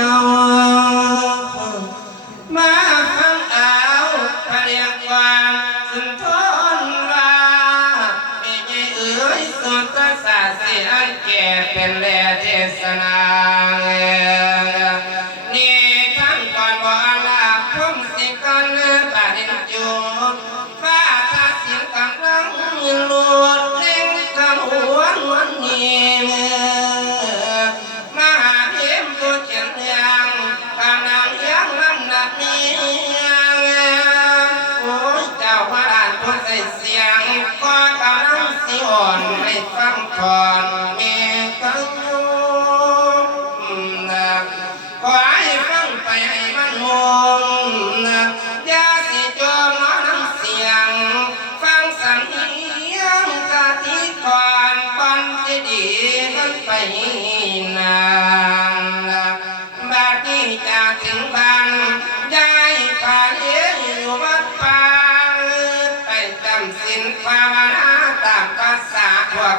เจ้ามาฟังเอาพระเรียกว่าสุนทรว่าไม่ใช่เอ๋ยสุตตศาสเสียแก่เป็นแลเทศนา ฟั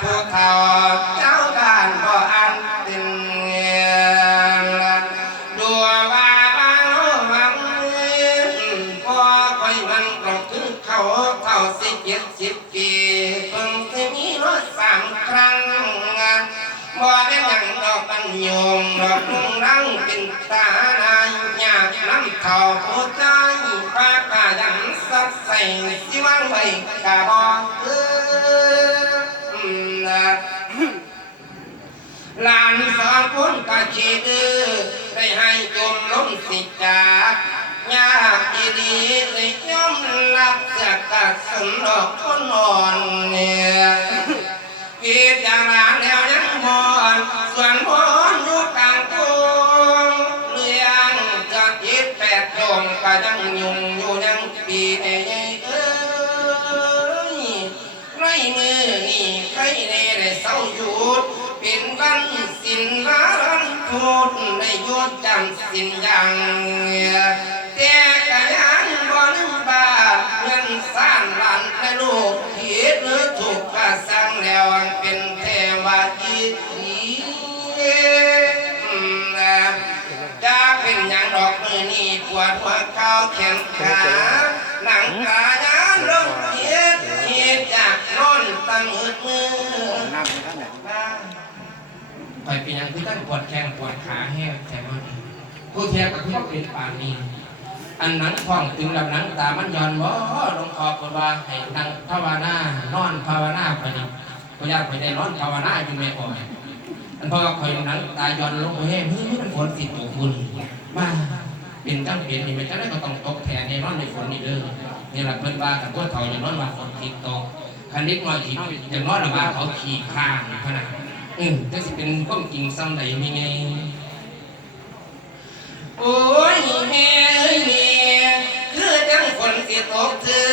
ผู้เฒ่าเจ้าบ้านบ่อันเป็นเงียดัวว่าบางโลวังพอคอยมันก็คือเขาเท่าสิบเจ็ดสิบปีเพิ่งสิมีรถสามครั้งบ่ได้หยังดอกมันยมดอกนุ่งรังเป็นตาลายยากน้ำเท่าผู้ใจป้ากายังสัดใส่สิวางไว้กะบอกเออ หลานสองคนกะชีดื้อได้ให้จมล้มสิจากยากดีดีเลยย่อมรับจากกะสนดอกคนอ่อนเนี่ยกีดอย่างหลานแล้วยังบอนส่วนบอนอยู่กลางกรุงเลี้ยงจะจิตแปดดวงก็ยังยุ่ง จำสิ้นยังแต่ก็ยังบ่ลืมบาทเงินสร้างหลานและลูกผิดหรือถูกก็สั่งแล้วเป็นเทวาจิตอีอืมนะจะเป็นอย่างดอกมือนี่ปวดหัวเข่าแขนขาหนังขายานลงเทียดเทียดจากนอนตั้งมืดมือน้ำท่านไหนไปเป็นอย่างคือตั้งปวดแขนปวดขาแห้ง ผู้เทียบกับที่เป็นป่านนี้อันนังท้องตึงลำหนังตามันย้อนบ่หลวงพ่อบอกว่าให้นั่งภาวนานอนภาวนาไปนี่ก็ยากไปได้นอนภาวนาอยู่แม่อ่อยอันพ่อคอยนังตาย้อนลงไปเฮ้ยมันฝนสิตกฝุ่นมาเป็นจังเป็นนี่ไม่จังได้ก็ต้องตกแทนในนอนในฝนนี่เด้อนี่แหละเพิ่นว่ากับพวกเขาอย่างนอนว่าฝนติดตกคันนิดหน่อยสิอย่างน้อยละว่าเขาขี่ข้างขนาดอืมจะสิเป็นความจริงซ้ำใดมีไง โอ้ยแม่เอ้ยแม่คือจังฝนสิตกซื่อ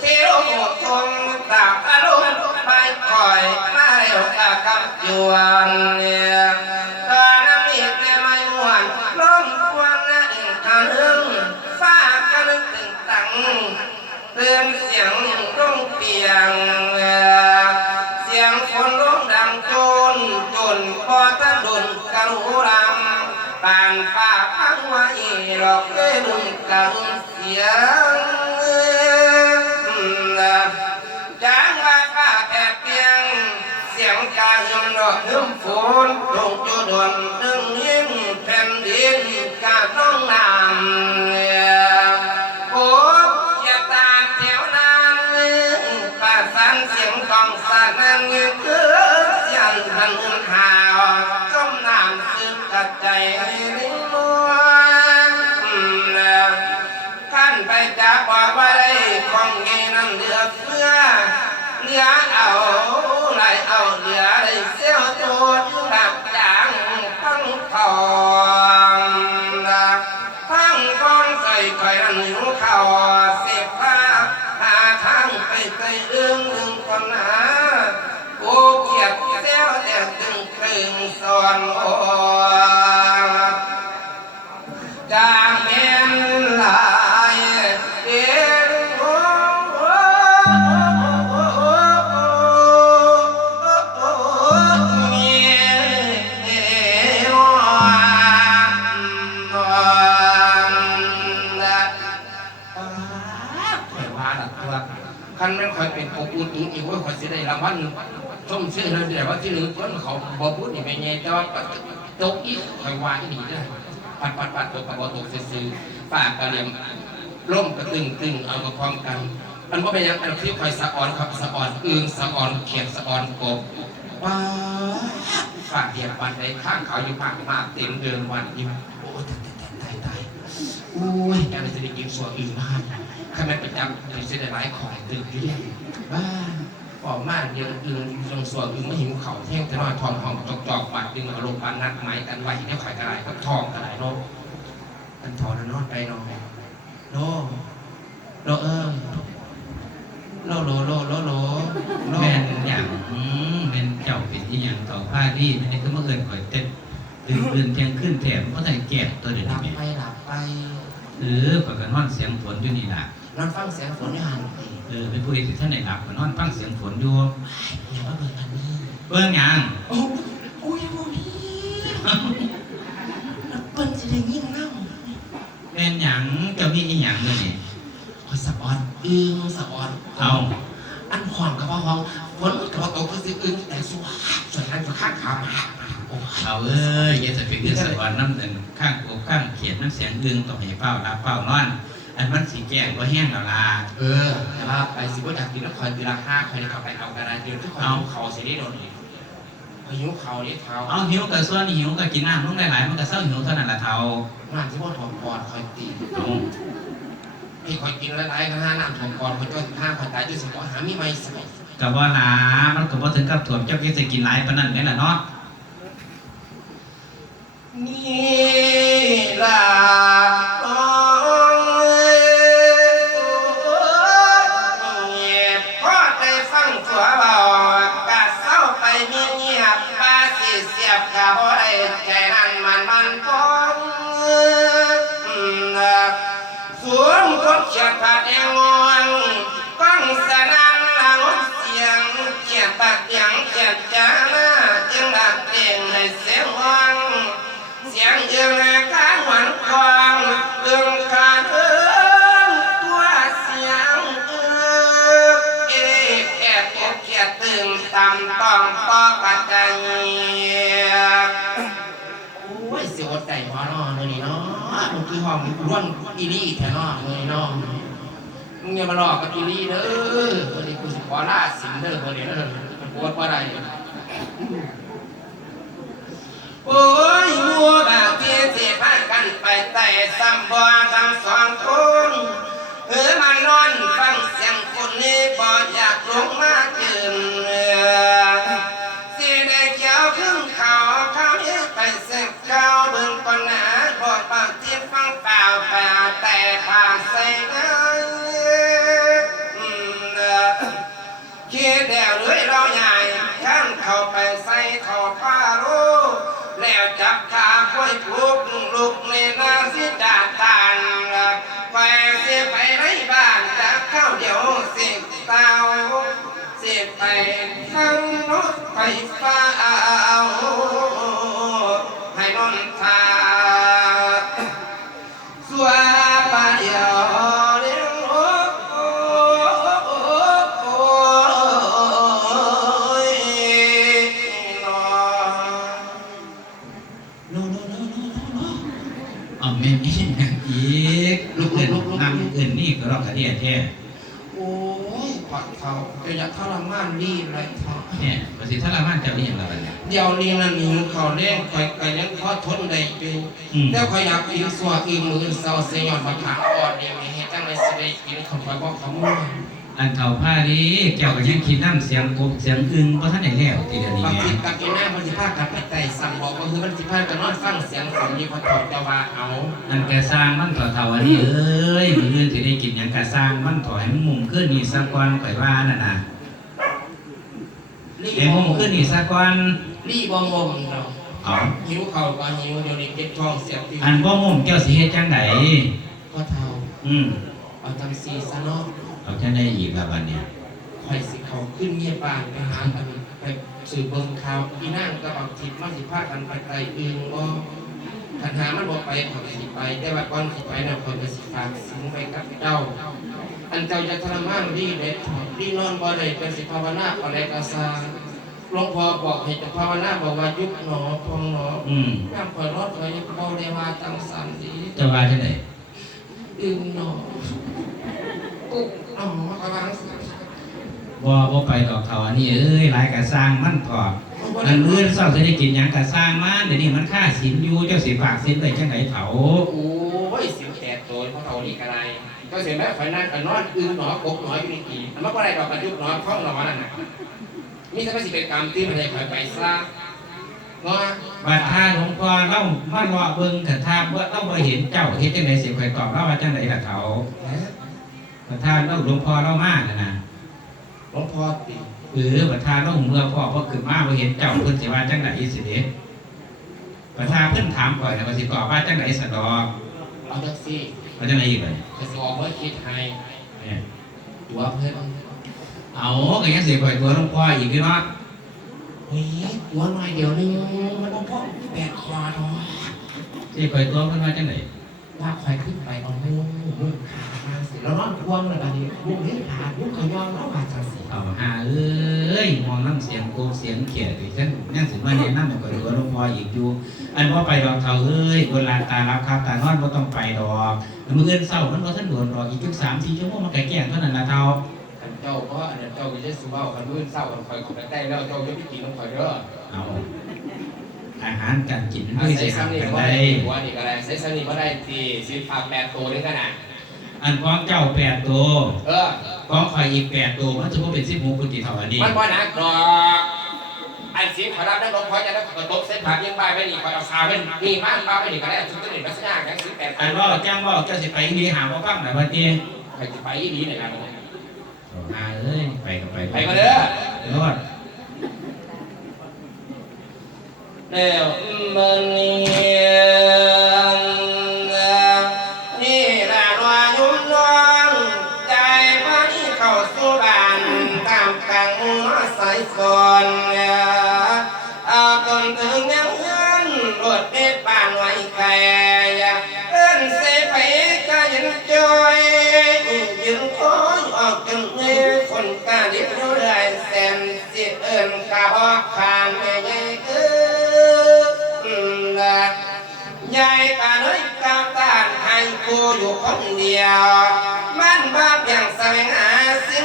เทโลทงตากอารมณ์ไปคอยมาเร็วตากับวนเนี่ย ดอกหึมฝนลงจุดวนดึงยิ้มแผ่นดินกาน้องน้ำโอ้เขียตาแถวนั้นป่าสันเสียงกองสานันเงือเสียงทันหาวจมน้ำซึมกัดใจลิ้นมัวท่านไปจับบอกว่าได้ของเงินเหลือเฟือ เหลือเอาไหลเอาเหลือได้เสียวตัว เขาบอพูดนี่ไม่แน่แต่ว่าตกอีกคอยว่าอีนี่ได้ปัดปัดปัดตกกับบอตกซื้อปากกระเหลี่ยมร่มกระตึงตึงเอากับพร้อมกันมันว่าเป็นยังไงคือคอยสะออนครับสะออนอึงสะออนเขียนสะออนกบว้าฝากเดียบวันในข้างเขาอยู่ภาคมากเต็มเดือนวันอยู่โอ้ตายตายตายโอ้ยกมันจะได้กินส่วนอื่นมากข้าไม่ประจำจะจะได้หลายของตื่นอยู่เนี่ยบ้า ออกมาเดียวอื่นตรงส่วนอื่นไม่หิวเขาเที่ยงจะนอนทองทองจอกจอกบาดดึงอารมณ์ปานนัดไม้กันไว้ได้ข่อยกระไรก็ทองกระไรโนกันทองนอนไปนอนโนโนเออโลโลโลโลโลโลแม่นอย่างอืมแม่นเจ้าเป็นที่อย่างต่อผ้าที่มันนี่ก็มาเอินข่อยเต้นตื่นเตื่นเที่ยงขึ้นแถมเพราะใส่แก่ตัวเดียวหลันี้บแม่ไปหลับไปเออข่อยก็นอนเสียงฝนอยู่นี่ล่ะ นอนฟังเสียงฝนอยู่หันไปเออเป็นผู้ที่ท่านไหนหลับก็นอนฟังเสียงฝนอยู่อย่ามาเบิกอันนี้เบิ่งหยังโอ้โอ้ยโมนี้แล้วเปิ้นจะได้ยินนั่งแม่นหยังเจ้ามีอีหยังเนี่ยนี่คอยสะออนอึ้งสะออนเอาอันห่อนกับว่าห้องฝนกับว่าตกก็สิอึ้งแต่สวาส่วนนั้นก็ข้างขามาโอ้ยเอาเอ้ยอย่าจะเป็นเรื่องสะอ่อนน้ำเดินข้างอกข้างเขียนน้ำเสียงอึงต้องให้เฝ้ารับเฝ้านอน อันมันสีแก่ก็แห้งแล้วล่ะเออ แต่ว่าไปสิว่าอยากกินแล้วคอยตีละห้าคอยได้เข้าไปเอากระดาษเดียวทุกคนเอาเขาสิได้โดนอีกพายุเขาเนี่ยเขาเอาหิวกับส่วนหิวก็กินน้ำลงหลายๆมันก็เศร้าหิวเท่านั้นละเท่าน้ำที่ว่าถอดก่อนคอยตีเอาไอ้คอยกินหลายๆก็ห้าน้ำถอดก่อนคอยจ้อยห้าคอยตายด้วยสิว่าหามีไม่ใส่กับว่าลามันก็บ่ถึงกับถ่วมเจ้าเกศกินหลายปานนั้นแม่นล่ะเนาะ คือห้องร่วนอีลี่แท้เนาะเลยเนาะมึงอย่ามาหลอกกับอีลี่เด้อวันนี้กูสิขอลาสินเด้อวันนี้เด้อมันปวดว่าไรโอ้ยมัวบาเทียเสียพากันไปแต่ซ้ำบ่ทำสองคนเออมันนอนฟังเสียงคนนี้บ่อยากลงมาเกิน หนบอกปากที่ฟังเปล่าเปล่าแต่ปากใส่เงยอืมเด้อคิดแล้วเลยเราใหญ่ข้างเข้าไปใส่ข้าป้ารู้แล้วจับขาค่อยปลุกลุกในนาสิดาตานไปเสียไปในบ้านจากข้าวเดียวสิเตาสิไปฟังรถไฟฟ้าเอาให้นอนทา เดี๋ยวนี้นั่นหิวเขาเลี้ยงคอยคอยยังพอทนได้อยู่อืมแล้วคอยอยากกินสัวอีมือเศร้าเสียหยอดมาถามอ่อนเดียวเฮ็ดจังไรสิได้กินเขาคอยบอกเขามั่วอันเฒ่าผ้าดีเจ้าก็ยังคิดน้ำเสียงกบเสียงอึงบ่ทันได้แล้วทีเดียวนี้บางแหทีม่กับอีน่ามันสิพากันไปไต่สั่งบอกก็คือมันสิพากันนอนฟังเสียงฝนอยู่พอถอดจะว่าเอานั่นแกสร้างมันต่อเท่าอันนี้เอ้ยมื้ออื่นสิได้กินหยังก็สร้างมันถอยมันมุมขึ้นนี่ซะก่อนข่อยว่านั่นน่ะรีเอ้มุมขึ้นนี่ซะก่อน รีบงมเนาะเอาหิวเข่าก็หิวเดี๋ยวนี้เก็บท้องเสียบติวอันบ่มุมเจ้าสิเฮ็ดจังไดก็เท่าอืมเอาจังซีซะเนาะเอาจังได้อีกล่ะบัดเนี้ยคอยสิเขาขึ้นเงียบบ้านไปหากันไปสื่อเบิ่งข่าวอีนั่งก็บอกทิพมันสิพากันไปไต่อึงบ่คันหามันบ่ไปขอยก็สิไป แต่ว่าก่อนสิไปน่ะขอยก็สิฝากสิงไปกับเจ้าอันเจ้าจะทรมานดีเด็ดดีนอนบ่ได้เป็นสิภาวนาอะไรกสร้าง หลวงพ่อบอกให้จะภาวนาบอกว่ายุบหนอพองหนออืมย่ำคอยรอดคอยยังเบาได้ว่าตังสันดีจะว่าจังไดอึงหนอปุ๊บหนอระวังบ่บ่ไปดอกเขาอันนี้เอ้ยหลายกะสร้างมันถอดอันอื่นเศร้าจะได้กินหยังกะสร้างมาเดี๋ยวนี้มันค่าสินอยู่เจ้าสิฝากสินได้จังไดเผาโอ้ยสิวแตกตัวเพราะเขานี่กระไรก็เสียแม่ไฟนั่งกันนอนอึงหนอกบหนออยู่ในกีอันนั้นก็ไรดอกกระยุบหนอข้องหนอนั่นน่ะ มีแต่ไม่สิเป็นกรรมที่มันให้คอยไปซะเนาะบัดท่าหลวงพ่อเล่ามาเลาะเบิ่งกะท่าเบ่เล่าบ่เห็นเจ้าเฮ็ดจังไดสิค่อยตอบเล่าว่าจังไดล่ะเขาบัดท่าเล่าหลวงพ่อเล่ามาน่ะนะหลวงพ่อตีเออบัดท่าเล่าเมื่อพ่อบ่ขึ้นมาบ่เห็นเจ้าเพิ่นสิว่าจังไดสิเด้บัดท่าเพิ่นถามก่อนน่ะว่าสิตอบว่าจังไดสะดอกเอาจังซี่ว่าจังไดอีกบัดจะสอบเมื่อคิดให้เนี่ยตัวเพื่อน เอาก็ยังสิค่อยตัวหลวงพ่ออีกอยู่เนาะเฮ้ยตัวหน่อยเดียวนึงมันต้องพ่อแปดควาเนาะสิค่อยตัวเพิ่นว่าจังไดว่าคอยขึ้นไปเอาไม่ลงมุ้งขามาสิแล้วนอนควงเลยบัดนี้มุ้งเห็นขามุ้งเขายอมแล้วว่าจังสิเอาหาเอ้ยมองน้ำเสียงโกเสียงเขียดอีกฉันยังสิมาแนะนำให้ค่อยตัวหลวงพ่ออีกอยู่ อันว่าไปดอกเขาเอ้ยโบราณตารับครับตานอนบ่ต้องไปดอกมื้ออื่นเช้ามันบ่ทันโดนดอกอีกจัก3 4ชั่วโมงมันก็แก่งเท่านั้นล่ะเท่าขัน เจ้าเพราะอันนั้นเจ้าก็จะสู้เบาขันมื้อเศร้าขันคอยขันได้แล้วเจ้าจะไปกินของคอยเด้อเอาอาหารการกินเอาเพื่อใส่สิหาซ้ำนี่กันก็ได้ได้หัวนี่ก็ได้ใส่ซ้ำนี่ก็ได้ที่สิฝากแปดตัวนี่ขนาดอันของเจ้า8ตัวเออของข่อยอีก8ตัวมันจะบ่เป็น16พุทธิเท่าอันนี้มันบ่หนักดอกอันสิขอรับได้ลงพอจะได้กระตบเส้นผ่ายังใบไม่ดีคอยเอาซาเป็นมีมากป้าไม่ดีก็ได้จุดต้นหนึ่งลักษณะอย่างสิบแปดอันว่าจ้างว่าเจ้าสิไปนี่หาบ่ฟังน่ะว่าติใครจะไปดีหน่อยครั บหาเอ้ยไปก็ไปไปมาเด้อรอดเดี๋ยว อิ้นกะบอกขานไม่ใหญ่เกินละยายตาเลยกำตานให้กูอยู่คนเดียวมันบ้าเพียงแสวงหาสิ่ง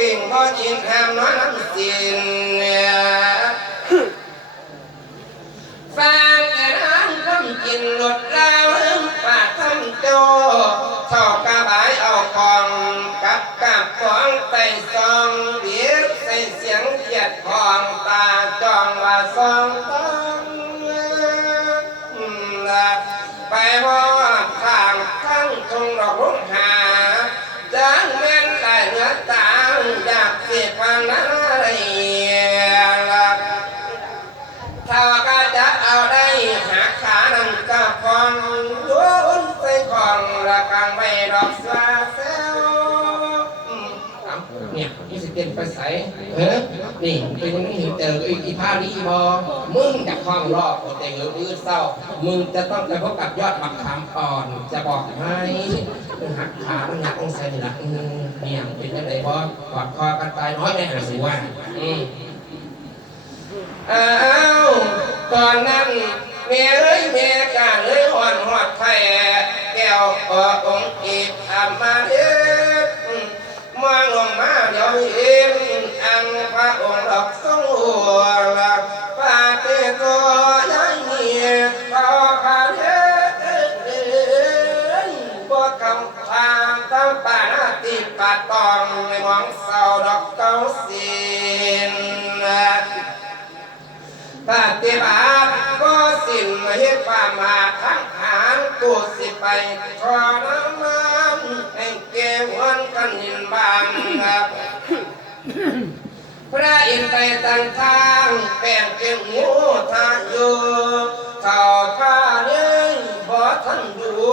ป่าทางหลอกยังคล่องคล่องถ้ากินน้ำด้วยกะเกินสวยบ่ได้ยอมแล้วกันอีเท่าสิไปไต้หวัดแต่งพ่อจินแฮมน้อยน้ำจินเนี่ยฟังแต่นั้นคำกินหลุดแล้วลืมปากคำโจทอบกาบายเอาของกับกับของใส่ซองเดียบใส่เสียงเกียดของตาจองว่าซองต้องละไปว่าทางทั้งทงดอกรุ่งหา ไปใสเออนี่เป็นอย่างนี้เจออีอีพานี่บอมึงจะคล้องรอบโอเตเหออื้อเศร้า มึงจะต้องไปพบกับยอดมะขามอ่อน จะบอกให้หักขามันหักองศานี่ละอืมเนี่ยเป็นจังไดบ่กอดคอกันตายน้อยไม่หาสิว่าอ้าวตอนนั้นเมียเอ้ยเมียกาเลยหอนหอดไข่แก้วกอองค์อีกอามาเฮ็ดอื มมองลงมาเดี๋ยเห็นอังพระองค์ดอกสงหัวละปาเตโตยัยเมียพอพาเฮ็ดบ่คำทางตั้งป่านาตีปาตองในมองเศร้าดอกเก้าสินปฏิบัติก็สิ้นเฮ็ดความมาทั้งหารกูสิไปทอน้ำมัน วันกันยินบางครับ พระอินไปต่างทางแป้งเก่งหูทาอยู่เข่าผ้าเลี้ยงบ่ทันดู